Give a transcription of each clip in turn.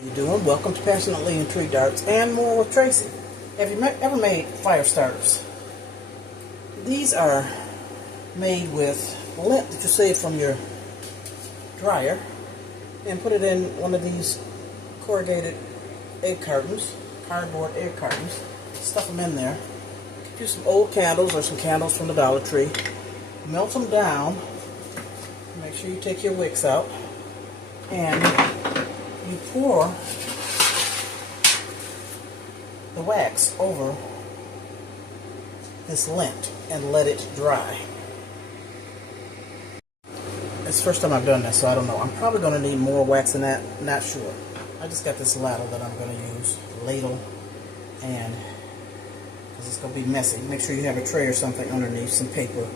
How you doing? Welcome to Passionately and Tree Darts and more with Tracy. Have you ever made fire starters? These are made with lint that you save from your dryer and put it in one of these corrugated egg cartons, cardboard egg cartons. Stuff them in there. Get you some old candles or some candles from the Dollar Tree. Melt them down. Make sure you take your wicks out. And you pour the wax over this lint and let it dry. It's the first time I've done this, so I don't know. I'm probably going to need more wax than that, not sure. I just got this ladle that I'm going to use, ladle, and because it's going to be messy. Make sure you have a tray or something underneath, some paper,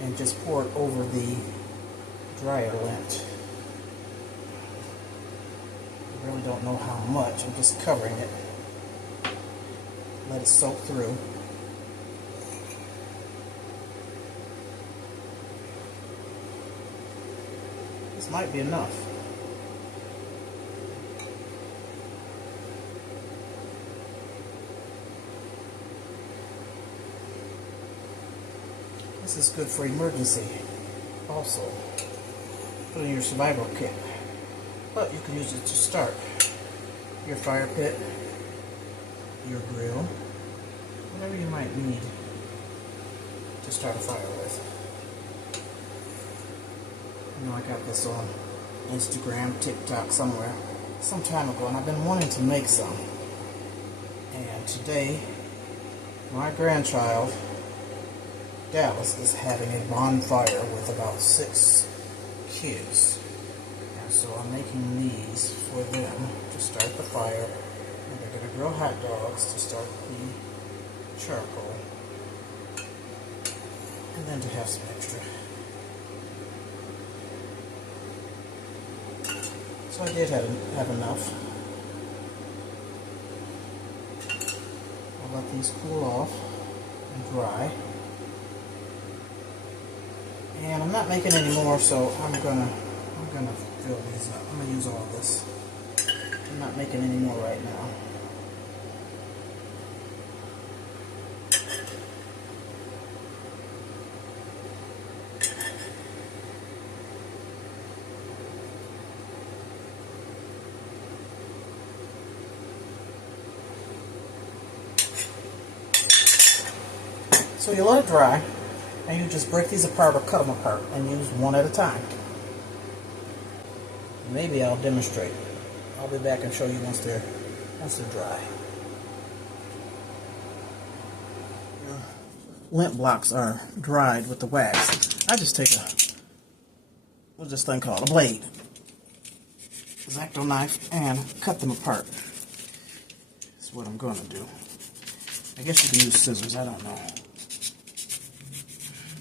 and just pour it over the dryer lint. I really don't know how much. I'm just covering it. Let it soak through. This might be enough. This is good for emergency also. Put in your survival kit. But you can use it to start your fire pit, your grill, whatever you might need to start a fire with. I know I got this on Instagram, TikTok, somewhere, some time ago, and I've been wanting to make some. And today, my grandchild, Dallas, is having a bonfire with about 6 kids. So I'm making these for them to start the fire, and they're going to grill hot dogs to start the charcoal, and then to have some extra. So I did have enough. I'll let these cool off and dry. And I'm not making any more, so I'm gonna fill these up. I'm gonna use all of this. I'm not making any more right now. So you let it dry, and you just break these apart or cut them apart and use one at a time. Maybe I'll demonstrate. I'll be back and show you once they're dry. Your lint blocks are dried with the wax. I just take what's this thing called? A blade. X-Acto knife and cut them apart. That's what I'm going to do. I guess you can use scissors. I don't know.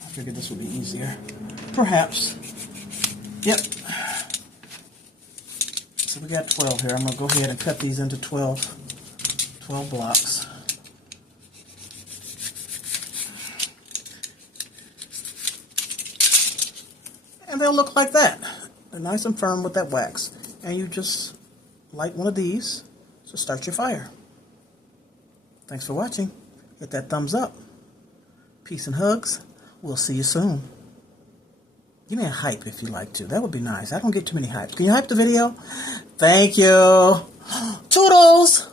I figured this would be easier. Perhaps. Yep. So we got 12 here. I'm going to go ahead and cut these into 12 blocks. And they'll look like that. They're nice and firm with that wax. And you just light one of these to start your fire. Thanks for watching. Hit that thumbs up. Peace and hugs. We'll see you soon. Give me a hype if you like to. That would be nice. I don't get too many hypes. Can you hype the video? Thank you. Toodles!